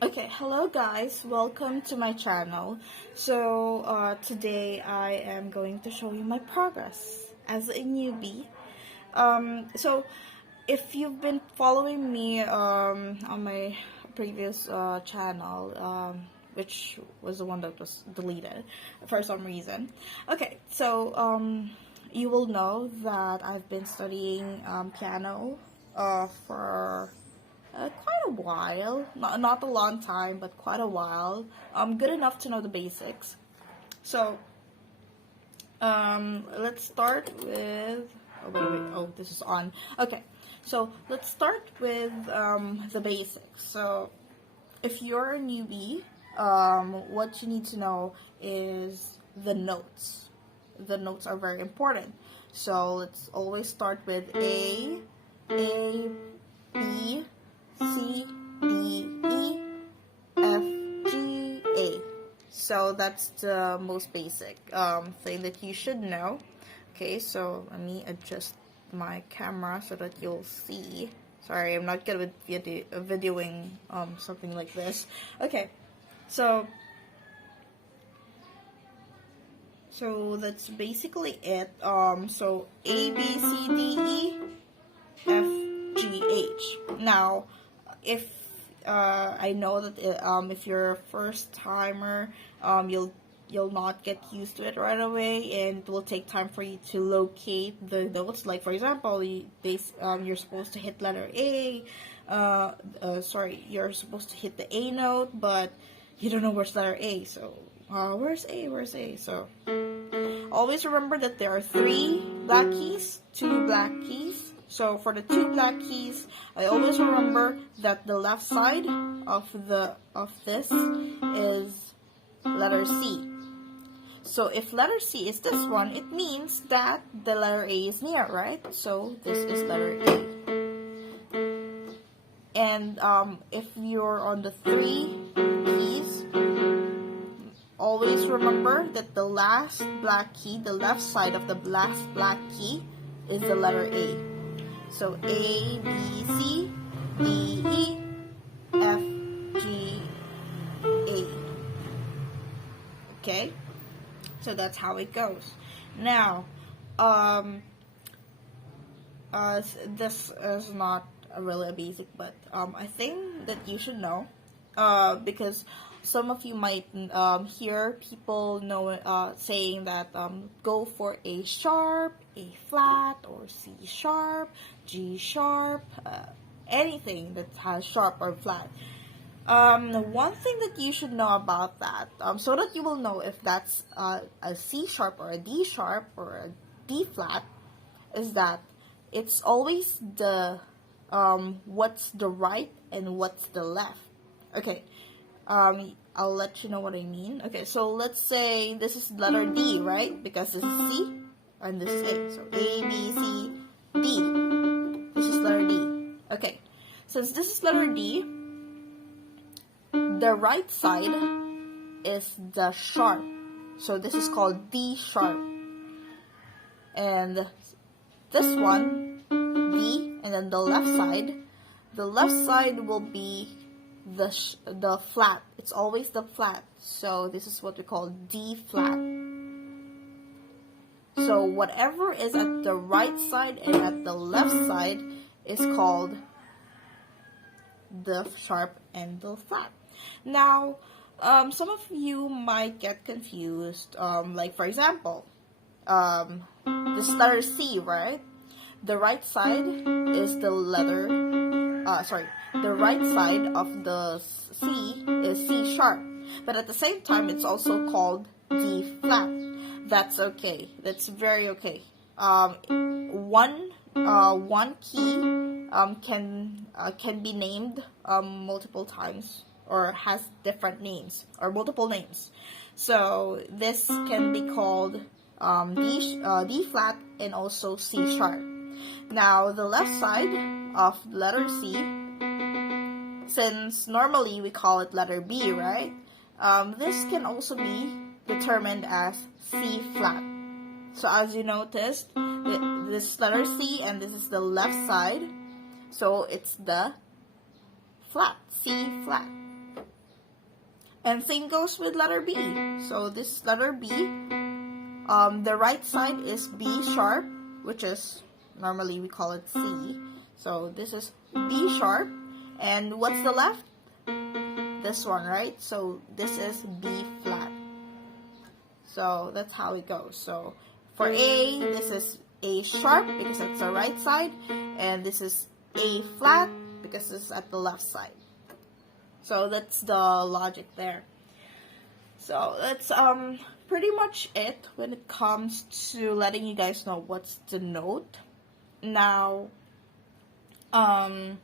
Okay, hello guys, welcome to my channel. Today I am going to show you my progress as a newbie. So if you've been following me on my previous channel, which was the one that was deleted for some reason. Okay, you will know that I've been studying piano for quite a while, not a long time, but quite a while. Good enough to know the basics. So, let's start with. Oh wait. Oh, this is on. Okay, so let's start with the basics. So, if you're a newbie, what you need to know is the notes. The notes are very important. So let's always start with A, B, C, D, E, F, G, A. So that's the most basic thing that you should know. Okay, so let me adjust my camera so that you'll see. Sorry, I'm not good with videoing something like this. Okay, so that's basically it. So A, B, C, D, E, F, G, H. Now, if I know that if you're a first timer, you'll not get used to it right away, and it will take time for you to locate the notes. Like for example, you're supposed to hit letter A. You're supposed to hit the A note, but you don't know where's letter A. So where's A? Where's A? So always remember that there are 3 black keys, 2 black keys. So for the 2 black keys, I always remember that the left side of this is letter C. So if letter C is this one, it means that the letter A is near, right? So this is letter A. And if you're on the 3 keys, always remember that the last black key, the left side of the last black key, is the letter A. So A, B, C, D, E, F, G, A. Okay? So that's how it goes. Now, this is not really a basic, but I think that you should know, because some of you might hear people saying that go for A sharp, A flat, or C sharp, G sharp, anything that has sharp or flat. One thing that you should know about that, so that you will know if that's a C sharp or a D sharp or a D flat, is that it's always the what's the right and what's the left. Okay, I'll let you know what I mean. Okay, so let's say this is letter D, right? Because this is C and this is A. So A, B, C, D. This is letter D. Okay, since this is letter D, the right side is the sharp. So this is called D sharp. And this one, D, and then the left side will be the flat. It's always the flat. So this is what we call D flat. So whatever is at the right side and at the left side is called the sharp and the flat. Now, some of you might get confused. Like for example, this letter C, right? The right side is the letter, the right side of the C is C sharp. But at the same time, it's also called D flat. That's okay. That's very okay. One key can be named multiple times, or has different names or multiple names. So this can be called D flat and also C sharp. Now the left side of letter C, since normally we call it letter B, right? This can also be determined as C flat. So as you noticed, this letter C and this is the left side. So it's the flat, C flat. And same goes with letter B. So this letter B, the right side is B sharp, which is normally we call it C. So this is B sharp. And what's the left? This one, right? So this is B flat. So that's how it goes. So for A, this is A sharp because that's the right side. And this is A flat because it's at the left side. So that's the logic there. So that's pretty much it when it comes to letting you guys know what's the note. Now, I'm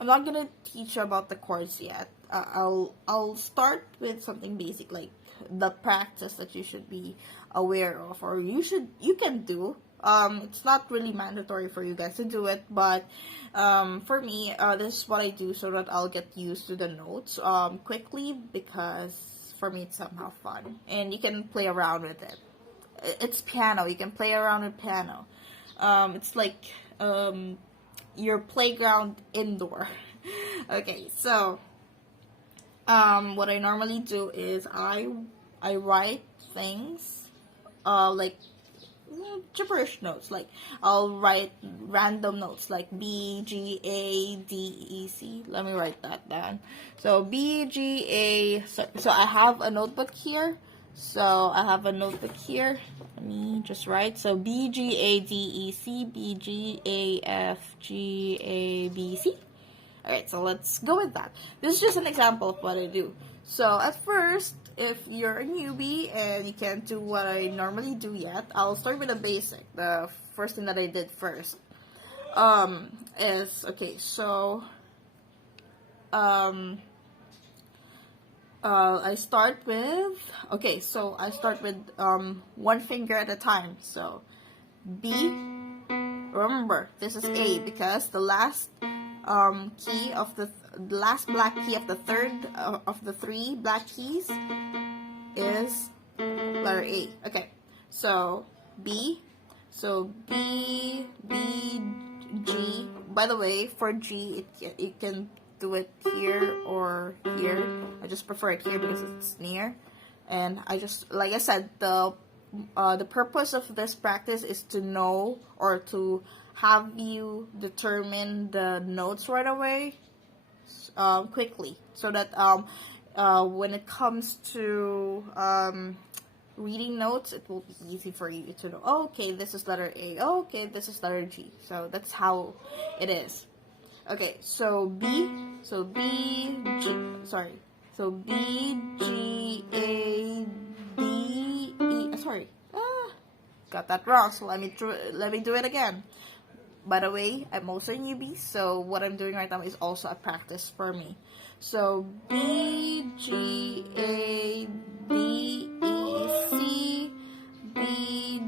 not gonna teach you about the chords yet. I'll start with something basic like the practice that you should be aware of, or you can do. It's not really mandatory for you guys to do it, but for me, this is what I do so that I'll get used to the notes quickly, because for me it's somehow fun and you can play around with it. It's piano. You can play around with piano. It's like your playground indoor. Okay, so what I normally do is I write things like gibberish notes. Like I'll write random notes like B, G, A, D, E, C. Let me write that down. So B, G, A. So I have a notebook here. Let me just write. So B, G, A, D, E, C, B, G, A, F, G, A, B, C. Alright, so let's go with that. This is just an example of what I do. So at first, if you're a newbie and you can't do what I normally do yet, I'll start with the basic. The first thing that I did first is, okay, so I start with one finger at a time. So B, remember this is A because the last key of the last black key of the third of the three black keys is letter A. Okay, so B, G. By the way, for G, you can do it here or here. I just prefer it here because it's near. And I just, like I said, the purpose of this practice is to know or to have you determine the notes right away, quickly, so that when it comes to reading notes, it will be easy for you to know, oh, okay, this is letter A, oh, okay, this is letter G. So that's how it is. Okay, so B, G, A, D, E, got that wrong, so let me do it again. By the way, I'm also a newbie, so what I'm doing right now is also a practice for me. So B, G, A, D, E, C, B,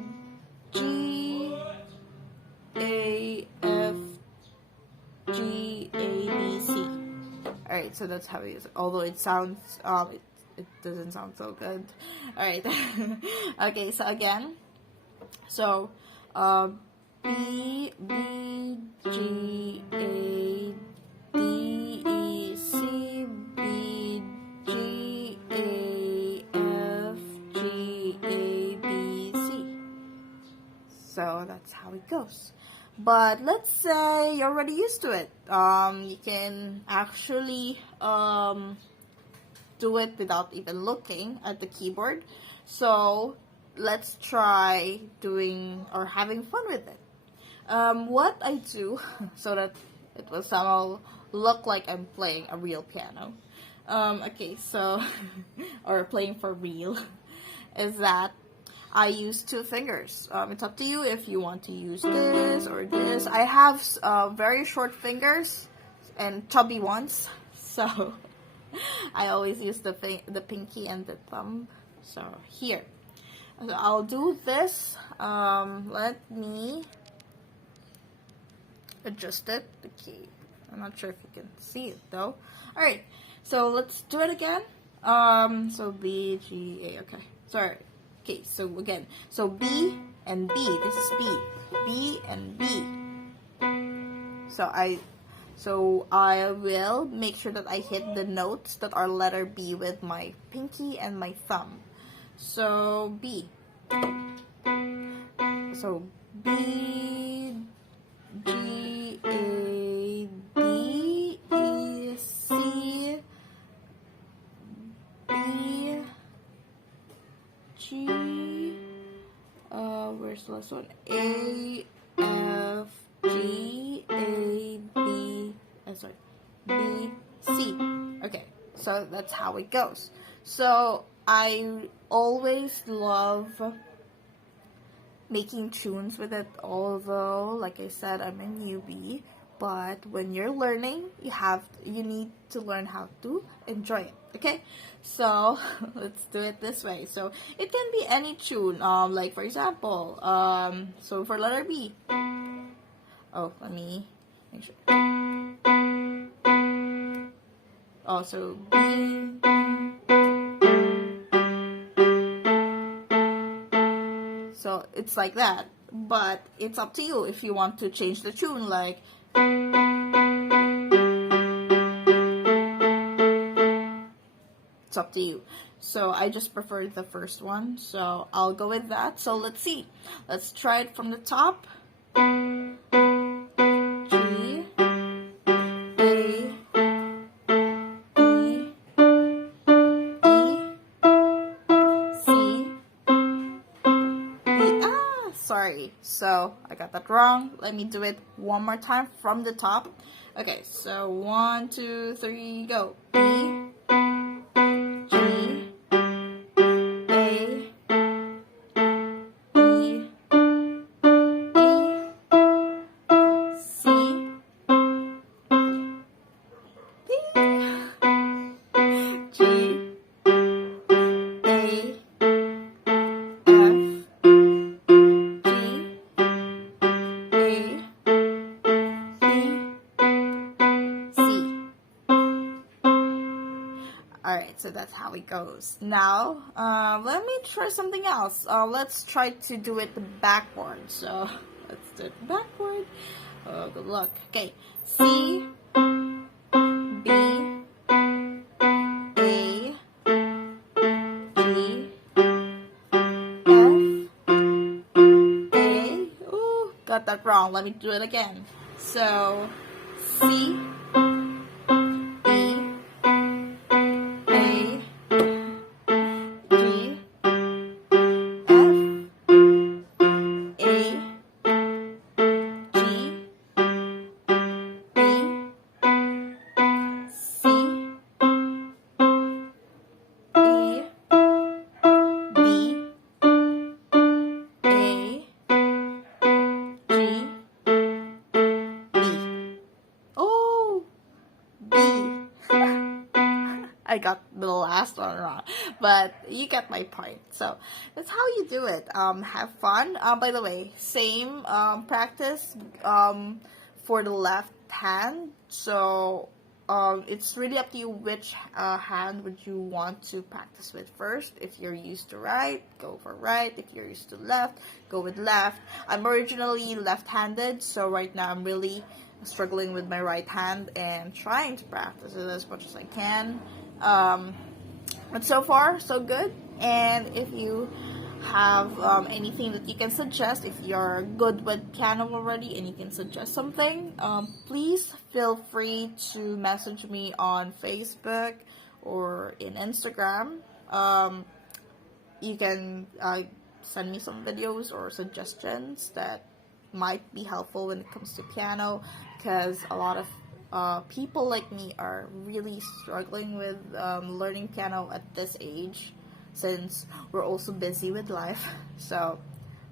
G, A, F, G, A, B, C. Alright, so that's how it is. Although it sounds, it doesn't sound so good. Alright. Okay, so again. So, B, G, A, D, E, C, B, G, A, F, G, A, B, C. So that's how it goes. But let's say you're already used to it. You can actually do it without even looking at the keyboard. So let's try doing or having fun with it. What I do so that it will somehow look like I'm playing a real piano, okay, so or playing for real, is that I use two fingers. It's up to you if you want to use this or this. I have very short fingers and chubby ones, so I always use the pinky and the thumb. So here, so I'll do this. Let me adjust it. Okay, I'm not sure if you can see it though. All right, so let's do it again. So B, G, A. Okay, sorry. Okay, so again, so B and B. This is B, B and B. So I will make sure that I hit the notes that are letter B with my pinky and my thumb. So B. So B, G, A, B, E, C, B, G, where's the last one? A, F, G, A, B, sorry, B, C. Okay, so that's how it goes. So I always love making tunes with it, although like I said, I'm a newbie. But when you're learning, you need to learn how to enjoy it. Okay, so let's do it this way. So it can be any tune. Like for example, so for letter B. Oh, let me make sure. Oh, so B. So it's like that, but it's up to you if you want to change the tune, like it's up to you. So I just prefer the first one, so I'll go with that. So let's see. Let's try it from the top. G, A, B, E, C, sorry, so I got that wrong. Let me do it one more time from the top. Okay, so 1, 2, 3, go. B, G, A, B, E, C, B, G, A, F, Alright, so that's how it goes. Now, let me try something else. Let's try to do it backward. So, let's do it backward. Oh, good luck. Okay, C, B, A, G, F, A. Ooh, got that wrong. Let me do it again. So, C, I got the last one wrong, but you get my point. So that's how you do it. Have fun. By the way, same practice for the left hand. So it's really up to you which hand would you want to practice with first. If you're used to right, go for right. If you're used to left, go with left. I'm originally left-handed, so right now I'm really struggling with my right hand and trying to practice it as much as I can. But so far, so good. And if you have anything that you can suggest, if you're good with piano already and you can suggest something, please feel free to message me on Facebook or in Instagram. You can send me some videos or suggestions that might be helpful when it comes to piano, because a lot of people like me are really struggling with learning piano at this age, since we're also busy with life. So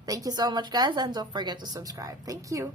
thank you so much, guys, and don't forget to subscribe. Thank you.